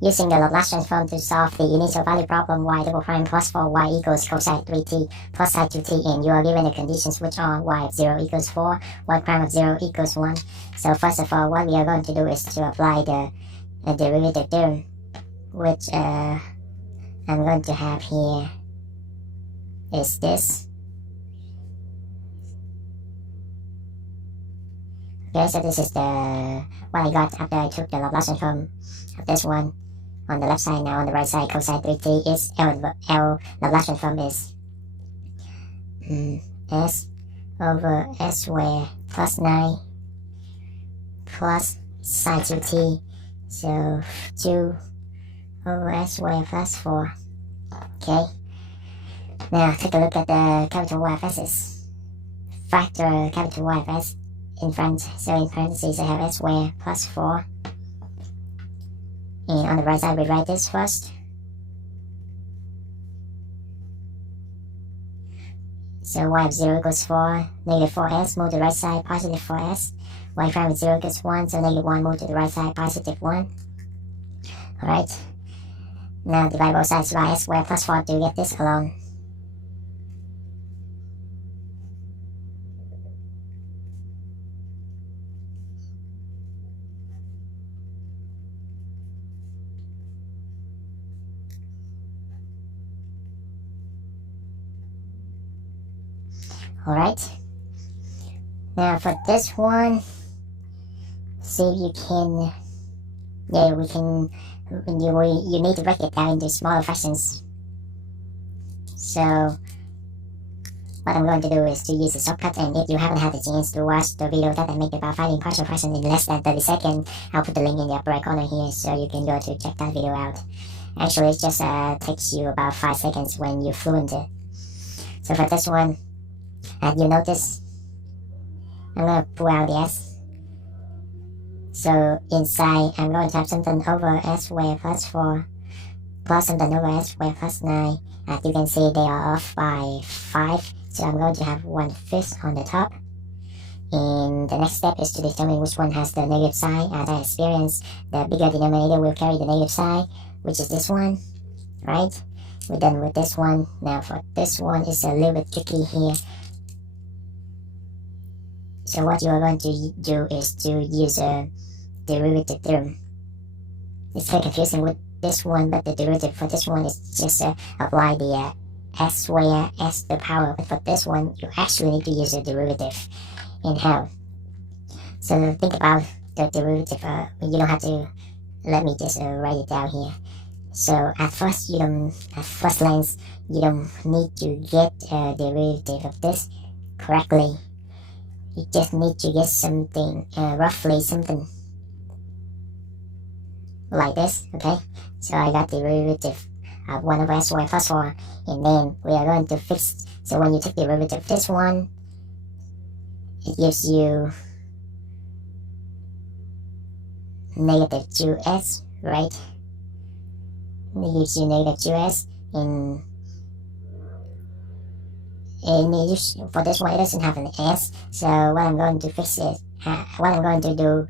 Using the Laplace transform to solve the initial value problem y double prime plus 4y equals cosine 3t plus sine 2t, and you are given the conditions which are y of 0 equals 4, y prime of 0 equals 1. So first of all, what we are going to do is to apply the derivative theorem, which I'm going to have here is this. Okay, so this is the what I got after I took the Laplace transform of this one on the left side. Now on the right side, cosine 3t is L Laplace transform is s over s squared plus 9 plus sine 2t, so 2 over s squared plus 4. Okay, now take a look at the capital Y of s. Factor capital Y of s in front, so in parentheses I have s squared plus 4, and on the right side we write this first. So y of 0 equals 4, negative 4s, move to the right side, positive 4s. Y prime of 0 equals 1, so negative 1, move to the right side, positive 1. Alright, now divide both sides by s squared plus 4 to get this along. Alright, now for this one, see if you can, you need to break it down into smaller fractions. So what I'm going to do is to use a shortcut, and if you haven't had the chance to watch the video that I make about finding partial fractions in less than 30 seconds, I'll put the link in the upper right corner here, so you can go to check that video out. Actually, it just takes you about 5 seconds when you're fluent in it. So for this one, and you notice I'm going to pull out the s. So inside I'm going to have something over s squared plus 4 plus something over s squared plus 9. As you can see, they are off by 5. So I'm going to have 1/5 on the top. And the next step is to determine which one has the negative sign. As I experienced, the bigger denominator will carry the negative sign, which is this one, right? We're done with this one. Now for this one, it's a little bit tricky here. So what you are going to do is to use a derivative theorem. It's very confusing with this one, but the derivative for this one is just apply the s squared s to the power. But for this one, you actually need to use a derivative. And how? So think about the derivative. You don't have to. Let me just write it down here. So at first glance, you don't need to get a derivative of this correctly. You just need to get something, roughly something like this, okay? So I got the derivative of 1 over s squared plus 4, and then we are going to fix. So when you take the derivative of this one, it gives you negative 2s, right? It gives you negative 2s, and for this one it doesn't have an s. So what I'm going to fix it, what I'm going to do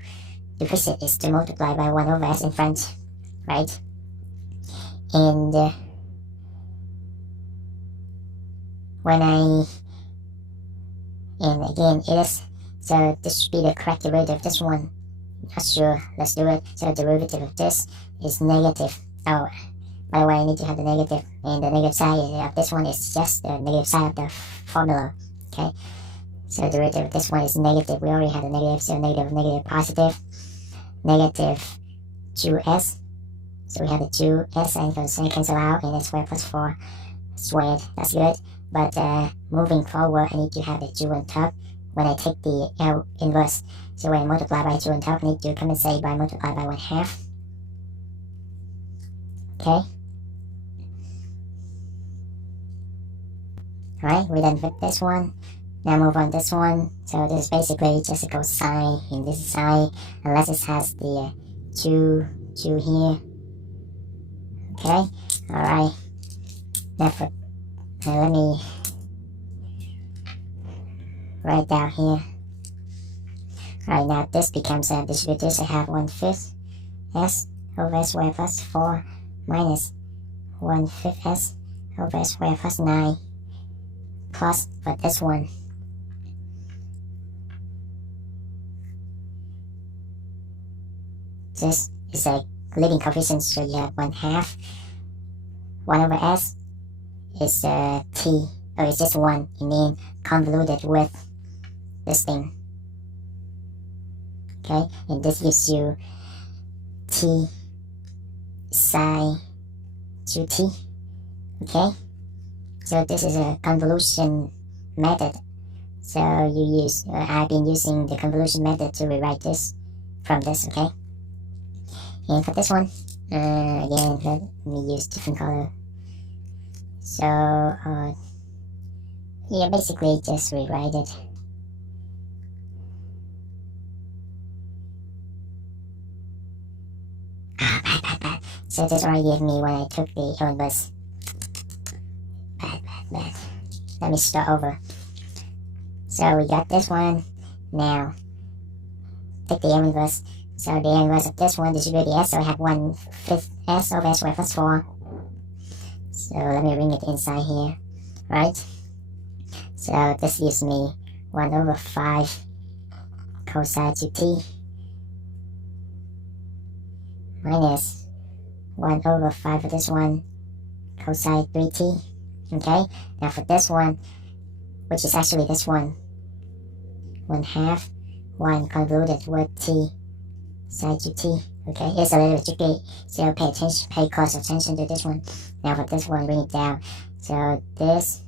to fix it is to multiply by 1 over s in front, right? And and again it is, so this should be the correct derivative of this one. Not sure, let's do it. So the derivative of this is negative. Oh, by the way, I need to have the negative, and the negative side of this one is just the negative side of the formula, okay? So the derivative of this one is negative. We already have the negative, so negative, negative, positive, negative 2s. So we have the 2s, and can cancel out, and s squared plus 4 squared. That's good. But moving forward, I need to have the 2 on top when I take the L inverse. So when I multiply by 2 on top, I need to compensate by multiply by 1/2. Okay? Alright, we're done with this one. Now move on this one. So this is basically just a cosine, and this is sine, unless it has the 2 here. Okay? Alright. Now for, let me write down here. Alright, now this becomes a distributive, so I have 1/5 s over square plus 4 minus 1/5 s over square plus 9 plus for this one. This is a leading coefficient, so you have 1/2. 1 over s is t, or it's just 1, and then convoluted with this thing. Okay, and this gives you t psi 2t. Okay, so this is a convolution method. So you use, I've been using the convolution method to rewrite this from this. Okay, and for this one, again, let me use different color. So yeah, basically just rewrite it. Bad. So this already gave me when I took the inverse. Bad. Let me start over. So we got this one. Now take the inverse. So the inverse of this one, distribute the s, so I have 1/5 s over s squared plus 4. So let me bring it inside here, right? So this gives me 1 over 5 cosine 2t minus 1 over 5 for this one cosine 3t. Okay, now for this one, which is actually this one, 1/2 1 convoluted with t sine 2t. Okay, it's a little bit tricky, so pay close attention to this one. Now for this one, bring it down. So this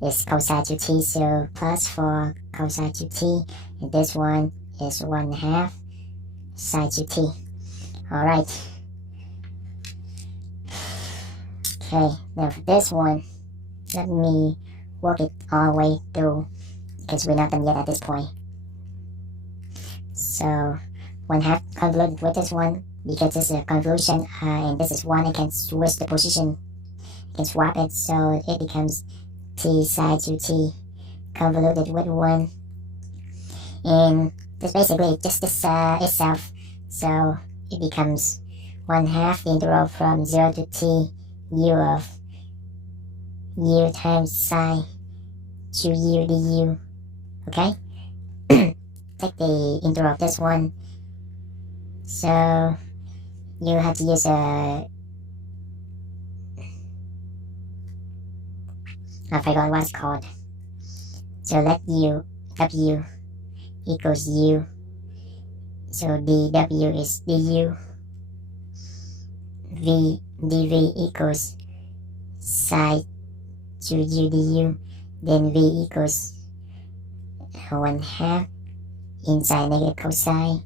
is cosine 2t, so plus 4 cosine 2t, and this one is 1/2 sine 2t. Alright. Okay, now for this one, let me work it all the way through, because we're not done yet at this point. So 1/2 convoluted with this one, because this is a convolution, and this is 1, I can switch the position, I can swap it, so it becomes t sine 2t convoluted with 1, and this basically just this itself, so it becomes 1/2 the integral from 0 to t u of u times sine 2u du. Okay, take the integral of this one, so you have to use I forgot what it's called. So let w equals u, so dw is du, dv equals sine 2u du, then v equals 1/2 inside negative cosine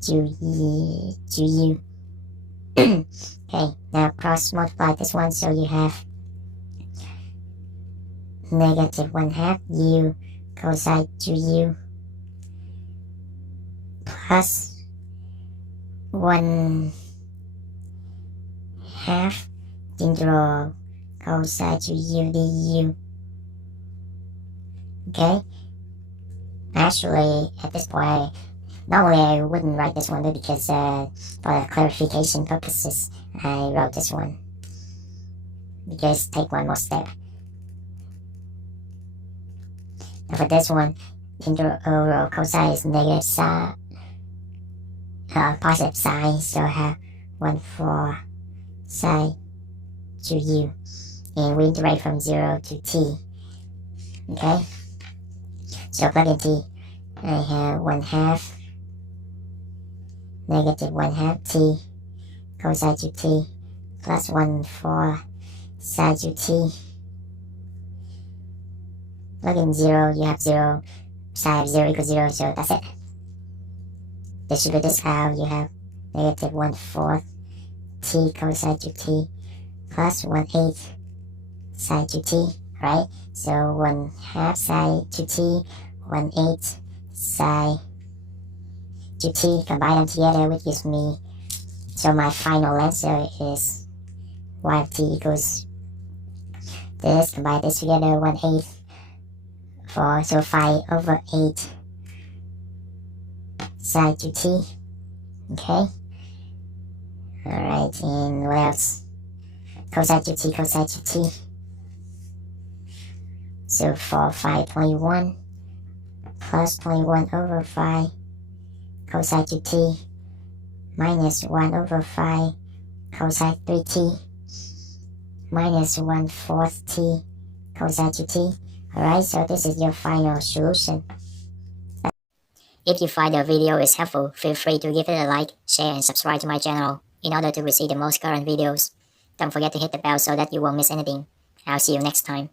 2u. Okay, now cross multiply this one, so you have negative 1/2 u cosine 2u plus 1/2 integral cosine 2u du. Okay, actually at this point, normally I wouldn't write this one, but because for clarification purposes I wrote this one, because take one more step. Now for this one, integral cosine is negative sine, positive sine, so I have 1/4 sine 2u, and we integrate from 0 to t. Okay, so plug in t, I have 1/2 negative 1/2 t cosine 2t plus 1/4 sine 2t. Plug in 0, you have 0, sine of 0 equals 0, so that's it. Distribute this out, you have negative 1/4 t cosine 2t plus 1/8 sine 2t, right? So 1/2 sine 2t, 1/8 sine 2t, combine them together, which gives me, so my final answer is y of t equals this, combine this together, 1/8 for, so 5/8 sine 2t. Okay, Alright, and what else? Cosine 2t, cosine 2t. So for 5.1 plus 0.1 over 5 cosine 2t minus 1 over 5 cosine 3t minus 1/4 t cosine 2t. Alright, so this is your final solution. If you find the video is helpful, feel free to give it a like, share, and subscribe to my channel in order to receive the most current videos. Don't forget to hit the bell so that you won't miss anything. I'll see you next time.